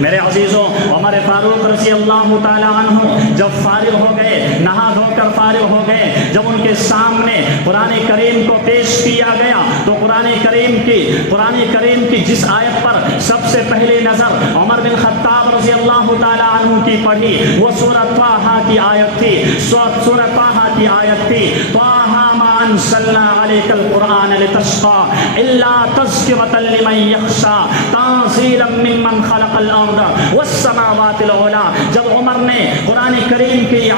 میرے عزیزوں، عمر فاروق رضی اللہ تعالیٰ عنہ جب فارغ ہو گئے، نہا دھو کر فارغ ہو گئے، جب ان کے سامنے قرآن کریم کو پیش کیا گیا تو قرآن کریم کی جس آیت پر سب سے پہلی نظر عمر بن خطاب رضی اللہ تعالیٰ عنہ کی پڑھی وہ سورہ طٰہٰ کی آیت تھی، سورہ طٰہٰ کی آیت تھی، طٰہٰ ما انزلنا علیک القرآن لتشقى الا تذکرۃ لمن یخشی تنزیلا ممن خلق الارض والسماوات العلی۔ جب عمر نے قرآن کریم کی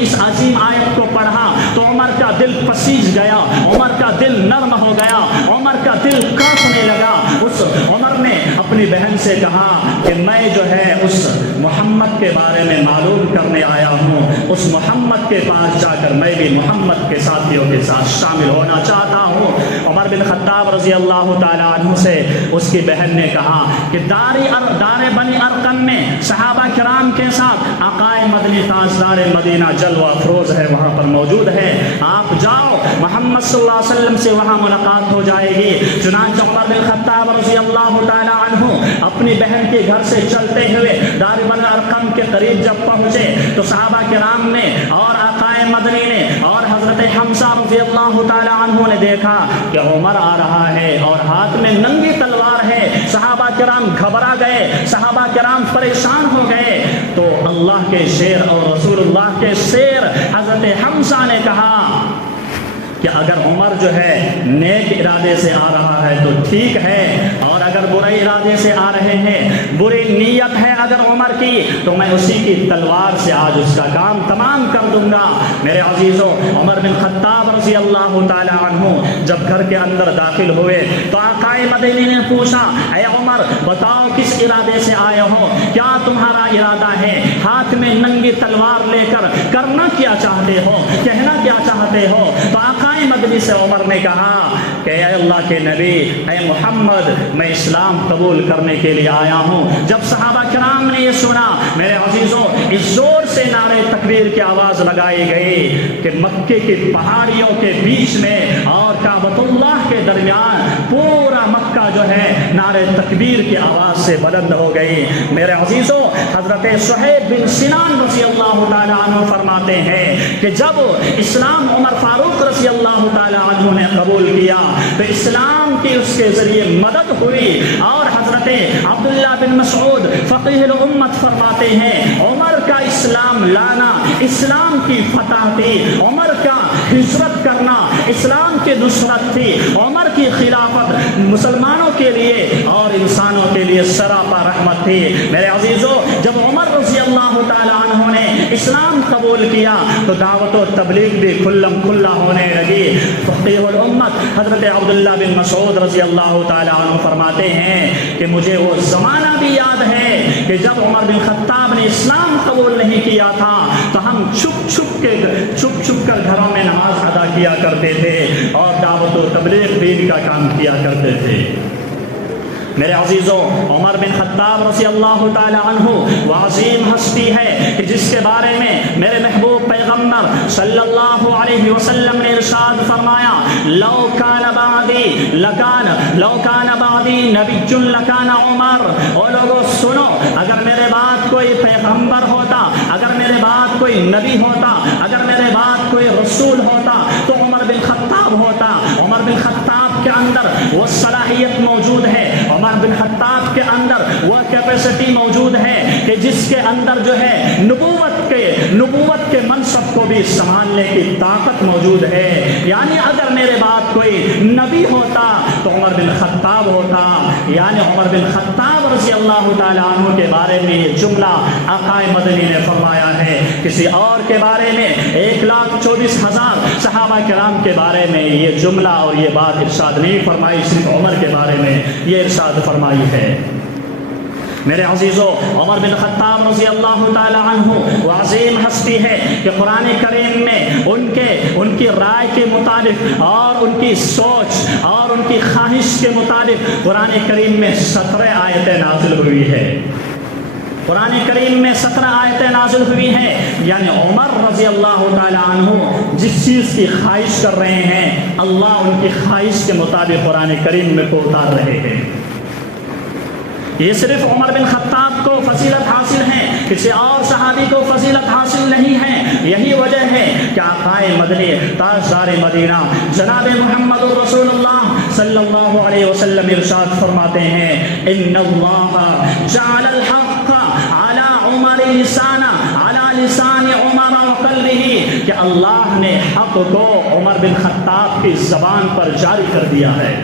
اس عظیم آیت کو پڑھا تو عمر کا دل پسیج گیا، عمر کا دل نرم ہو گیا، عمر کا دل کانپنے لگا۔ عمر نے اپنی بہن سے کہا کہ میں جو ہے اس محمد کے بارے میں معلوم کرنے آیا ہوں، اس محمد کے پاس جا کر میں بھی محمد کے ساتھیوں کے ساتھ شامل ہونا چاہتا ہوں۔ عمر بن خطاب رضی اللہ تعالیٰ عنہ سے اس کی بہن نے کہا کہ دار بنی ارقم میں صحابہ کرام کے ساتھ آقائے مدنی تاجدار مدینہ جلوہ افروز ہے، وہاں پر موجود ہے، آپ جاؤ، محمد صلی اللہ علیہ وسلم سے وہاں ملاقات ہو جائے گی۔ چنانچہ عمر بن خطاب رضی اللہ تعالیٰ عنہ اپنی بہن کے گھر سے چلتے ہوئے دار بنی ارقم کے قریب جب پہنچے تو صحابہ کرام نے اور آقائے مدنی نے اور حضرت حمزہ رضی اللہ تعالیٰ عنہ نے دیکھا کہ عمر آ رہا ہے اور ہاتھ میں ننگی تلوار ہے۔ صحابہ کرام گھبرا گئے، صحابہ کرام پریشان ہو گئے۔ تو اللہ کے شیر اور رسول اللہ کے شیر حضرت حمزہ نے کہا کہ اگر عمر جو ہے نیک ارادے سے آ رہا ہے تو ٹھیک ہے، اور اگر برے ارادے سے آ رہے ہیں، بری نیت ہے اگر عمر کی، تو میں اسی کی تلوار سے آج اس کا کام تمام کر دوں گا۔ میرے عزیزوں، عمر بن خطاب رضی اللہ تعالی عنہ جب گھر کے اندر داخل ہوئے تو آقائے مدینہ نے پوچھا، اے عمر بتاؤ کس ارادے سے آئے ہو، کیا تمہارا ارادہ ہے؟ ہاتھ میں ننگی تلوار لے کر کرنا کیا چاہتے ہو، کہنا کیا چاہتے ہو؟ تو آقائے مدنی سے عمر نے کہا کہ اے اللہ کے نبی، اے محمد، میں اسلام قبول کرنے کے لیے آیا ہوں۔ جب صحابہ کرام نے یہ سنا، میرے عزیزوں، اس زور سے نعرے تکبیر کی آواز لگائی گئی کہ مکے کی پہاڑیوں کے بیچ میں اور کعبۃ اللہ کے درمیان پورا مکہ جو ہے نعرے تکبیر کی آواز سے بلند ہو گئی۔ میرے عزیزوں، حضرت صہیب بن سنان رضی اللہ تعالیٰ عنہ فرماتے ہیں کہ جب اسلام عمر فاروق رضی اللہ تعالیٰ عنہ نے قبول کیا تو اسلام کی اس کے ذریعے مدد ہوئی، اور حضرت عبداللہ بن مسعود فقیہ الامت فرماتے ہیں عمر کا اسلام لانا اسلام کی فتح تھی، عمر کا ہجرت کرنا اسلام کی نصرت تھی، عمر کی خلافت مسلمانوں کے لیے اور انسانوں کے لیے سراپا رحمت تھی۔ میرے عزیزوں، جب عمر رضی اللہ تعالیٰ عنہ نے اسلام قبول کیا تو دعوت و تبلیغ بھی کھلم کھلا ہونے لگی۔ فقیہ الامت حضرت عبداللہ بن مسعود رضی اللہ تعالیٰ عنہ فرماتے ہیں کہ مجھے وہ زمانہ بھی یاد ہے کہ جب عمر بن خطاب نے اسلام قبول نہیں کیا تھا تو ہم چھپ چھپ کر گھروں میں نماز ادا کیا کرتے تھے اور دعوت و تبلیغ دین کا کام کیا کرتے تھے۔ میرے عزیزوں، عمر بن خطاب رضی اللہ تعالی عنہ وہ عظیم ہستی ہے کہ جس کے بارے میں میرے محبوب پیغمبر صلی اللہ علیہ وسلم نے ارشاد فرمایا، لو کان بعدی نبی لکان عمر۔ اور لوگوں سنو، اگر میرے بعد کوئی پیغمبر ہوتا، اگر میرے بعد کوئی نبی ہوتا، اگر میرے بعد کوئی رسول ہوتا تو عمر بن خطاب ہوتا۔ عمر بن خطاب کے اندر وہ صلاحیت موجود ہے، عمر بن خطاب کے اندر وہ کیپیسٹی موجود ہے کہ جس کے اندر جو ہے نبوت کے منصب کو بھی سنبھالنے کی طاقت موجود ہے۔ یعنی اگر میرے بعد کوئی نبی ہوتا تو عمر بن خطاب ہوتا۔ یعنی عمر بن خطاب رضی اللہ تعالیٰ عنہ کے بارے میں یہ جملہ آقائے مدنی نے فرمایا ہے۔ کسی اور کے بارے میں 1,24,000 صحابہ کرام کے بارے میں یہ جملہ اور یہ بات ارشاد نہیں فرمائی، صرف عمر کے بارے میں یہ ارشاد فرمائی ہے۔ میرے عزیزوں، عمر بن خطاب رضی اللہ تعالی عنہ وہ عظیم ہستی ہے کہ قرآن کریم میں ان کی رائے کے مطابق اور ان کی سوچ اور ان کی خواہش کے مطابق قرآن کریم میں 17 آیتیں نازل ہوئی ہے۔ قرآن کریم میں 17 آیتیں نازل ہوئی ہیں۔ یعنی عمر رضی اللہ تعالی عنہ جس چیز کی خواہش کر رہے ہیں، اللہ ان کی خواہش کے مطابق قرآن کریم میں کو اتار رہے ہیں۔ یہ صرف عمر بن خطاب کسی اور صحابی کو فضیلت حاصل نہیں ہے. یہی وجہ ہے کہ آقائے مدنی تاجدار مدینہ جناب محمد رسول اللہ صلی اللہ علیہ وسلم ارشاد فرماتے ہیں ان اللہ جعل الحق علی عمر لسانا علی لسان عمر وقلبہ، کہ اللہ نے حق کو عمر بن خطاب کی زبان پر جاری کر دیا ہے.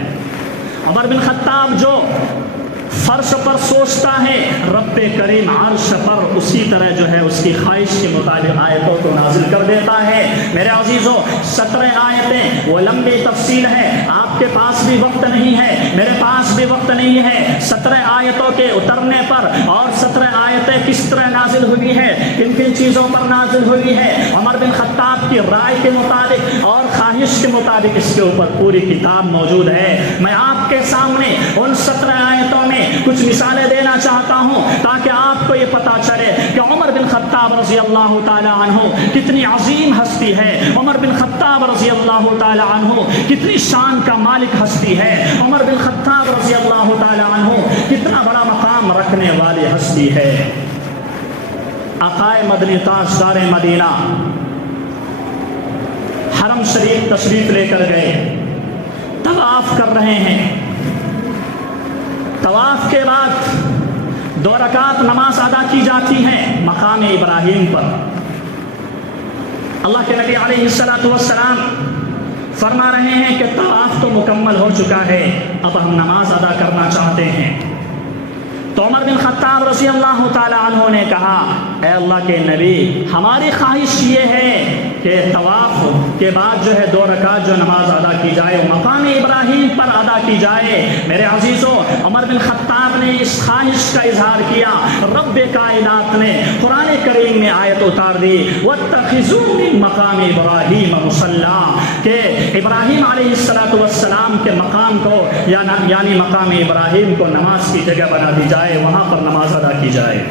عمر بن خطاب جو فرش پر سوچتا ہے، رب کریم عرش پر اسی طرح جو ہے اس کی خواہش کے مطابق آیتوں کو نازل کر دیتا ہے. میرے عزیزو 17 آیتیں، وہ لمبی تفصیل ہے، آپ کے پاس بھی وقت نہیں ہے، میرے پاس بھی وقت نہیں ہے. 17 آیتوں کے اترنے پر اور 17 آیتیں کس طرح نازل ہوئی ہے، کن کن چیزوں پر نازل ہوئی ہے، عمر بن خطاب کی رائے کے مطابق اور خواہش کے مطابق اس کے اوپر پوری کتاب موجود ہے. میں آپ کے سامنے ان 17 آیتوں میں کچھ مثالیں دینا چاہتا ہوں تاکہ آپ کو یہ پتا چلے کہ عمر بن خطاب رضی اللہ تعالی عنہ کتنی عظیم ہستی ہے. عمر بن خطاب رضی اللہ تعالی عنہ کتنی شان کا مالک ہستی ہے. عمر بن خطاب رضی اللہ تعالی عنہ کتنا بڑا مقام رکھنے والی ہستی ہے. آقائے مدنی تاجدار مدینہ حرم شریف تشریف لے کر گئے، طواف کر رہے ہیں. طواف کے بعد 2 رکعت نماز ادا کی جاتی ہے مقام ابراہیم پر. اللہ کے نبی علیہ السلام فرما رہے ہیں کہ طواف تو مکمل ہو چکا ہے، اب ہم نماز ادا کرنا چاہتے ہیں. تو عمر بن خطاب رضی اللہ تعالی عنہ نے کہا اے اللہ کے نبی، ہماری خواہش یہ ہے کہ طواف کے بعد جو ہے 2 رکعت جو نماز ادا کی جائے وہ مقام ابراہیم پر ادا کی جائے. میرے عزیزو عمر بن خطاب نے اس خواہش کا اظہار کیا. رب کائنات نے قرآن کریم میں آیت اتار دی وَاتَّخِذُوا مِن مَقَامِ إِبْرَاهِيمَ مُصَلًّى، کہ ابراہیم علیہ السلام کے مقام کو یعنی مقام ابراہیم کو نماز کی جگہ بنا دی جائے، وہاں پر نماز ادا کی جائے.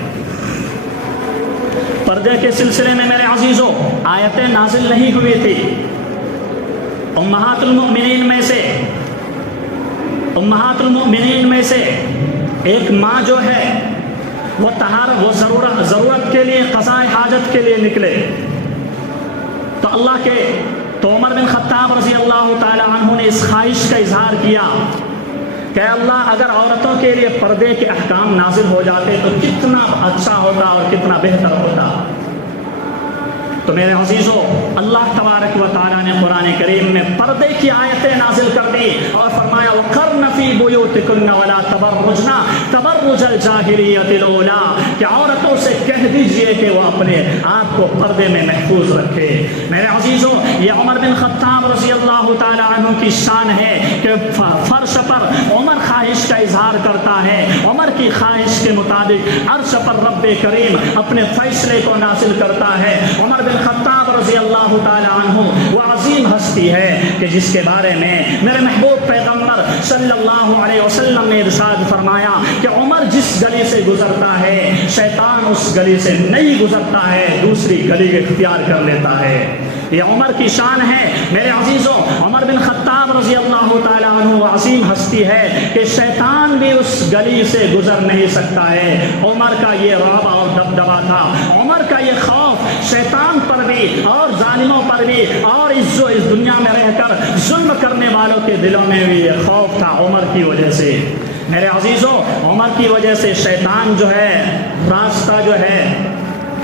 پردے کے سلسلے میں میرے عزیزو آیتیں نازل نہیں ہوئی تھی. امہات المؤمنین میں سے ایک ماں جو ہے وہ ضرورت کے لیے قضاء حاجت کے لیے نکلے تو عمر بن خطاب رضی اللہ تعالی عنہ نے اس خواہش کا اظہار کیا کہ اللہ اگر عورتوں کے لیے پردے کے احکام نازل ہو جاتے تو کتنا اچھا ہوتا اور کتنا بہتر ہوتا. تو میرے عزیزو اللہ تبارک و تعالیٰ نے قرآن کریم میں پردے کی آیتیں نازل کر دی اور فرمایا وَقَرْنَ فِي بُيُوتِكُنَّ وَلَا تَبَرُّجْنَ تَبَرُّجَ الْجَاهِلِيَّةِ الْأُولَىٰ، کہ عورتوں سے کہہ دیجئے کہ وہ اپنے آپ کو پردے میں محفوظ رکھے. میرے عزیزو یہ عمر بن خطاب رضی اللہ تعالی عنہ کی شان ہے کہ فرش پر عمر خواہش کا اظہار کرتا ہے، عمر کی خواہش کے مطابق عرش پر رب کریم اپنے فیصلے کو نازل کرتا ہے. عمر بن خطاب رضی اللہ تعالی عنہ وہ عظیم ہستی ہے کہ جس کے بارے میں میرے محبوب پیغمبر صلی اللہ علیہ وسلم نے ارشاد فرمایا کہ عمر جس گلی سے گزرتا ہے شیطان اس گلی سے نہیں گزرتا ہے، دوسری گلی اختیار کر لیتا ہے. یہ عمر کی شان ہے. میرے عزیزوں عمر بن خطاب رضی اللہ تعالی عنہ وہ عظیم ہستی ہے کہ شیطان بھی اس گلی سے گزر نہیں سکتا ہے. عمر کا یہ رعب اور دبدبا تھا، عمر کا یہ خوف شیطان پر بھی اور ظالموں پر بھی اور اس دنیا میں رہ کر ظلم کرنے والوں کے دلوں میں بھی یہ خوف تھا عمر کی وجہ سے. میرے عزیزوں عمر کی وجہ سے شیطان جو ہے راستہ جو ہے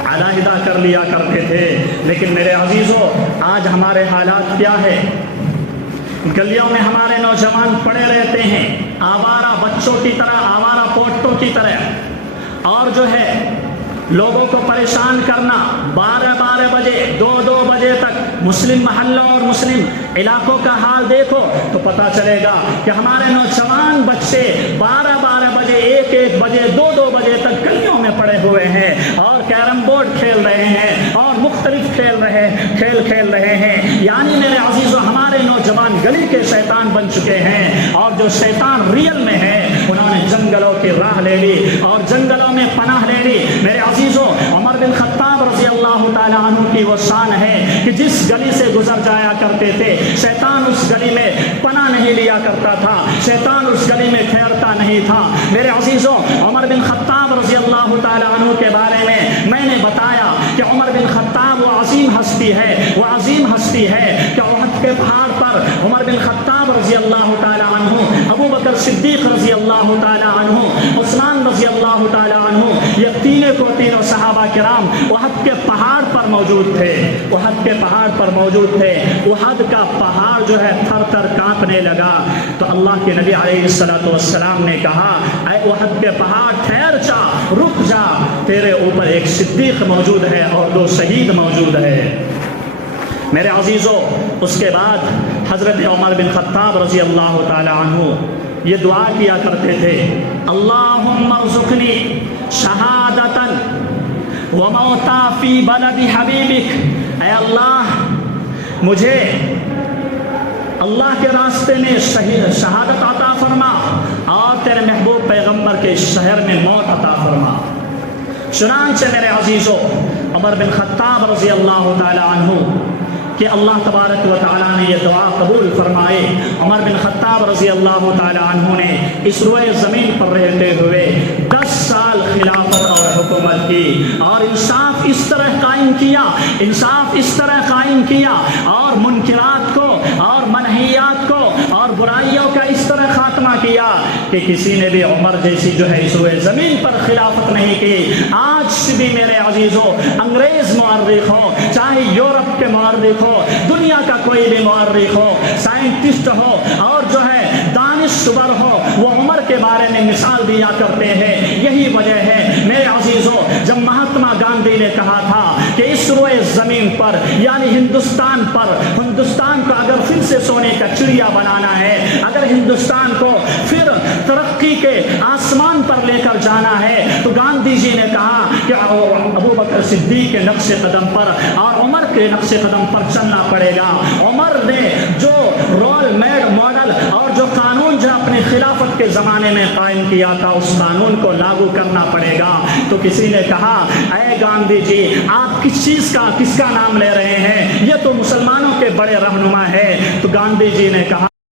علیحدہ کر لیا کرتے تھے. لیکن میرے عزیزوں آج ہمارے حالات کیا ہے؟ گلیوں میں ہمارے نوجوان پڑے رہتے ہیں آوارہ بچوں کی طرح، آوارہ پوٹوں کی طرح، اور جو ہے لوگوں کو پریشان کرنا. 12 بجے 2 بجے تک مسلم محلوں اور مسلم علاقوں کا حال دیکھو تو پتہ چلے گا کہ ہمارے نوجوان بچے 12 بجے 1 بجے 2 بجے تک گلیوں میں پڑے ہوئے ہیں اور کیرم بورڈ کھیل رہے ہیں اور مختلف کھیل کھیل رہے ہیں. یعنی میرے عزیزو ہمارے نوجوان گلی کے شیطان بن چکے ہیں، اور جو شیطان ریل میں ہے انہوں نے جنگلوں کی راہ لے لی اور جنگلوں میں پناہ لے لی. میرے عزیزوں عمر بن خطاب رضی اللہ تعالی عنہ کی وہ شان ہے کہ جس گلی سے گزر جایا کرتے تھے شیطان اس گلی میں پناہ نہیں لیا کرتا تھا، شیطان اس گلی میں ٹھہرتا نہیں تھا. میرے عزیزوں عمر بن خطاب رضی اللہ تعالی عنہ کے بارے میں عمر بن خطاب وہ عظیم ہستی ہے، وہ عظیم ہستی ہے کہ احد کے پہاڑ پر عمر بن خطاب رضی اللہ تعالی عنہ، ابو بکر صدیق رضی اللہ تعالی عنہ، عثمان رضی اللہ تعالی عنہ، یہ تینوں صحابہ کرام احد کے پہاڑ پر موجود تھے، احد کے پہاڑ پر موجود تھے۔ احد کا پہاڑ جو ہے تھر تھر کانپنے لگا تو اللہ کے نبی علیہ السلام نے کہا اے احد کے پہاڑ ٹھہر جا، رک جا، تیرے اوپر ایک صدیق موجود ہے اور 2 شہید موجود ہے۔ میرے عزیزو، اس کے بعد حضرت عمر بن خطاب رضی اللہ تعالی عنہ یہ دعا کیا کرتے تھے، اللہم ارزقنی شہادتا وموتا فی بلد حبیبک، اے اللہ مجھے اللہ کے راستے میں شہادت عطا فرما اور تیرے محبوب پیغمبر کے شہر میں موت عطا فرما۔ چنانچہ میرے عزیزو، عمر بن خطاب رضی اللہ تعالی عنہ کہ اللہ تبارک و تعالیٰ نے یہ دعا قبول فرمائے، عمر بن خطاب رضی اللہ تعالی عنہ نے اس روئے زمین پر رہتے ہوئے 10 سال خلافت اور حکومت کی اور انصاف اس طرح قائم کیا، انصاف اس طرح قائم کیا اور منکرات کو اور منہیات کو اور برائیوں کا اس طرح خاتمہ کیا کہ کسی نے بھی عمر جیسی جو ہے اس روئے زمین پر خلافت نہیں کی۔ آج بھی میرے عزیزوں، انگریز مورخ ہو، چاہے یورپ کے مورخ ہو، دنیا کا کوئی بھی مورخ ہو، سائنٹسٹ ہو اور جو ہے دانشور ہو، وہ عمر کے بارے میں مثال دیا کرتے ہیں۔ یہی وجہ ہے میرے عزیزوں، جب مہاتما گاندھی نے کہا تھا کہ اس روئے زمین پر یعنی ہندوستان کو اگر پھر سے سونے کا چڑیا بنانا ہے، اگر ہندوستان کو پھر ترقی کے آسمان پر لے کر جانا ہے، تو گاندھی جی نے کہا کہ ابو بکر صدیق کے نقش قدم پر اور عمر کے نقش قدم پر چلنا پڑے گا۔ عمر نے جو رول ماڈل اور جو قانون جو اپنی خلافت کے زمانے میں قائم کیا تھا، اس قانون کو لاگو کرنا پڑے گا۔ تو کسی نے کہا اے گاندھی جی، آپ کس کا نام لے رہے ہیں؟ یہ تو مسلمانوں کے بڑے رہنما ہے۔ تو گاندھی جی نے کہا